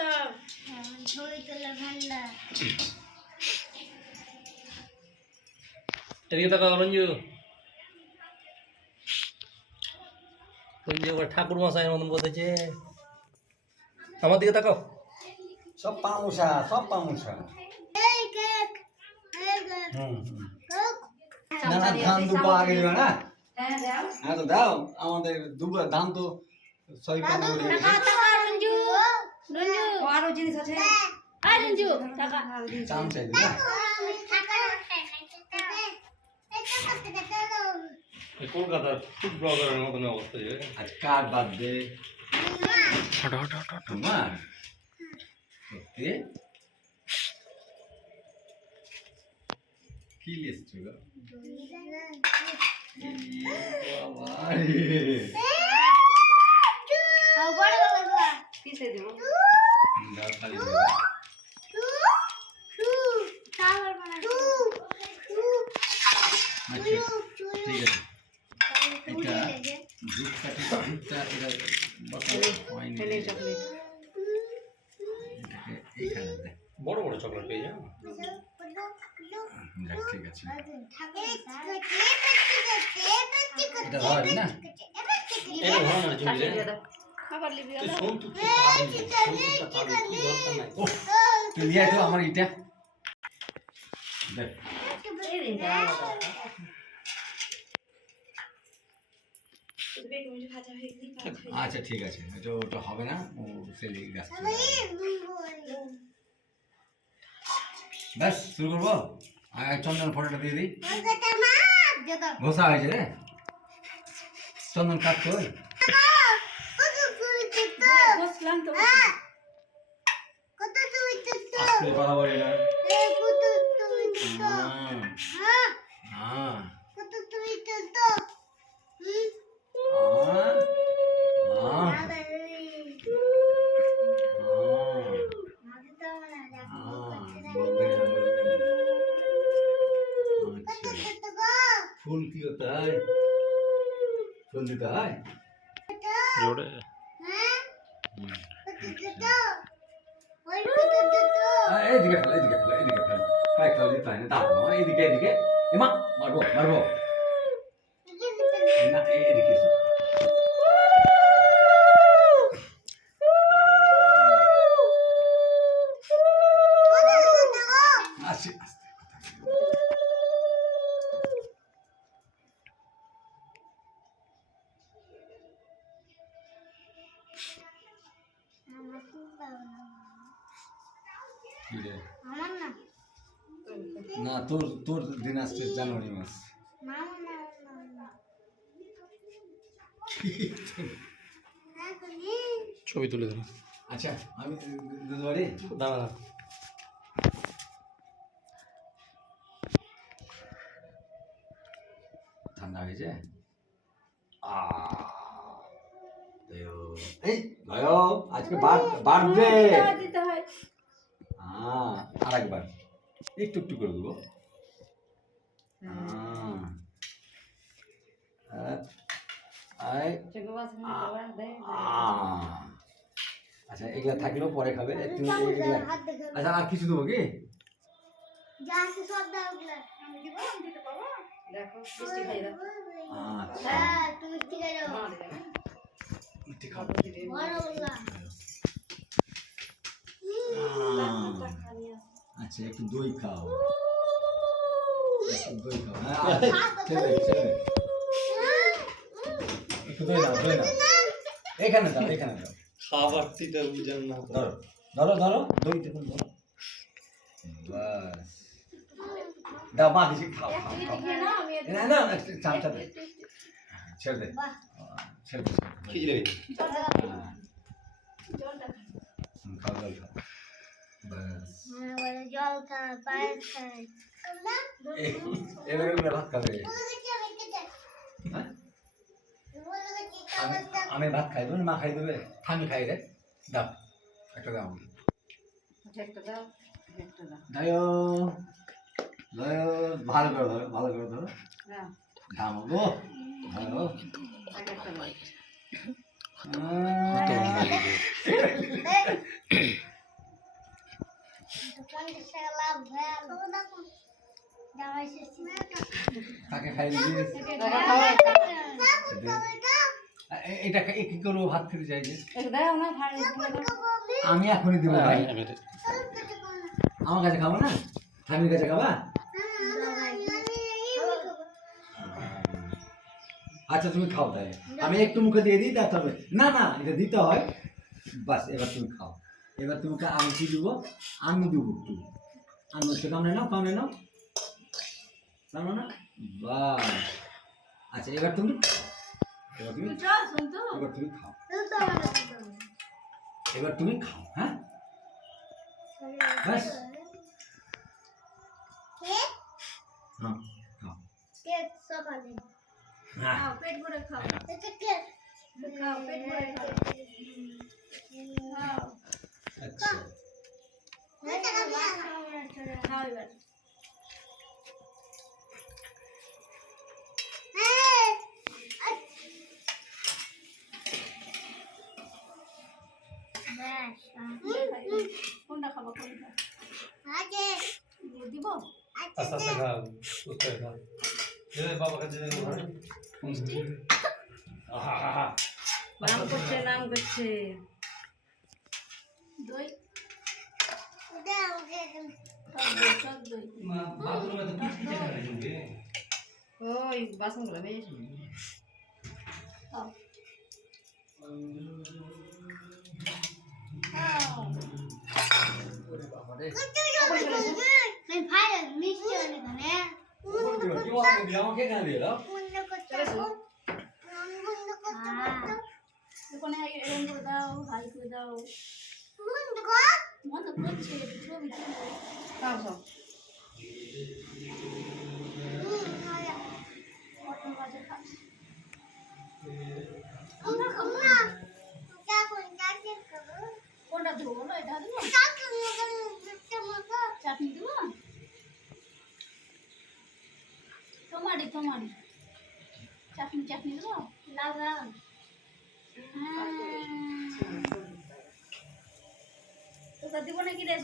সব ছবি তোলা ভান্ডার এদিকে তাকাও রঞ্জু রঞ্জু ঠাকুর মশাইয়ের মতন বসেছে আমার দিকে তাকাও সব পামুষা এই কেক না না ধান দুটো আগে দিবে না হ্যাঁ দাও হ্যাঁ তো দাও আমাদের দুটো ধান তো সবই পানি উঠে গেছে। রঞ্জু রঞ্জু আরো জিনিস আছে আয় রঞ্জু টাকা চাম চাইলি না কলকাতার ফুড ব্লগারের মতন অবস্থা আজ কার বার্থডে তোমার সত্যি কি লিস্ট গো বাবা রে কিসে দেব দাও খালি আচ্ছা ঠিক আছে এটা দুধটা এটা বসানো হয়নি চকলেট এটাকে এইখানে দে বড় বড় চকলেট পেয়ে যাও যাক ঠিক আছে এটা ধরবি না এই ধর না চুমি রে খাবার লিবি তুই শোন তুই পাবি শোনটা পাবি কি দরকার নাই ও তুই নিয়ে আয় তো আমার এটা দেখ আচ্ছা ঠিক আছে এটা ওটা হবে না ও সেলি গাছ ব্যাস শুরু করবো চন্দন ফটোটা দিয়ে দিই ঘোষা হয়েছে রে চন্দন কাটতে ওই বসলাম তো আস্তে কথা বলি না ফুল কি হতে হয় ফুল দিতে হয় জোরে এইদিকে ফেল পায়ে খেলা দিতে হয় না দাঁড়ানো এইদিকে এমা মারবো না এদিকে এসো আসি কি রে না তোর দিন আসছে জানুয়ারি মাস ছবি তুলে ধরো আচ্ছা আমি দিতে পারি দাঁড়া ঠান্ডা হয়েছে এই গয় আজকে বার্থডে দিতে হয় হ্যাঁ আর একবার একটু করে দেবো আচ্ছা এগুলা থাকলেও পরে খাবে তুমি আচ্ছা আর কিছু দেবো কি দেখো মিষ্টি খাই দাও আচ্ছা মিষ্টি খাবো আচ্ছা একটু দই খাও একটু দই দাও এখানে দাও খাবার তিটা বুঝেন না ধরো দই দেখুন ধরো বাস দাও মা দিছি খাও না চামচা দে ছেড়ে দে খিচড়ি খাও জল খাও বাস জল খা পায়েস খাই এবারে ভাত খাবে হ্যাঁ আমি ভাত খাই দেবো মা খাই দেবে আমি খাই রে দাও একটা দাও একটা দাও একটা দাও দাও ভালো করে ধরো হ্যাঁ ঘামাবো ভালো একটা দাও কাকে খাইয়ে দিবি একা খাওয়াই এটা কি করবো ভাত খেতে চাইছে একটু দাও না ভাই আমি এখনই দেবো ভাই আমার কাছে খাবো না স্বামীর কাছে খাবা আচ্ছা তুমি খাও তাহলে আমি একটু মুখে দিয়ে দিই তারপরে না না এটা দিতে হয় বাস এবার তুমি খাও এবার তোমাকে আমি কি দেবো আমি দেবো একটু আমি হচ্ছে কামড়ে নাও কামড়ে না বাস আচ্ছা এবার তুমি খাও এবার তুমি খাও হ্যাঁ বাস হ্যাঁ খাও কেক সকালে হ্যাঁ খাও পেট ভরে খাও এটা কেক খাও পেট ভরে খাও খাও আচ্ছা খাও এবার কোনটা খাবো কোনটা দিব আস্তে আস্তে খাও সুস্থ হয়ে খাও বাবা কাছে নাম করছে দই টক দই বাথরুমে তো কি খেতে ওই বাসনগুলো বেশি খাও মিষ্টি অনেক আমাকে না দিয়ে দাও ওখানে এরকম করে দাও হাই করে দাও মনে করছে খাও খাও কটন বাজে খাও কোনটা দেবো বলো এটা দেবো চাটনি দেবো টমাটি চাটনি দেবো লাগাম তোকে দিব নাকি রে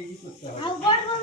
এই করতে হবে বড়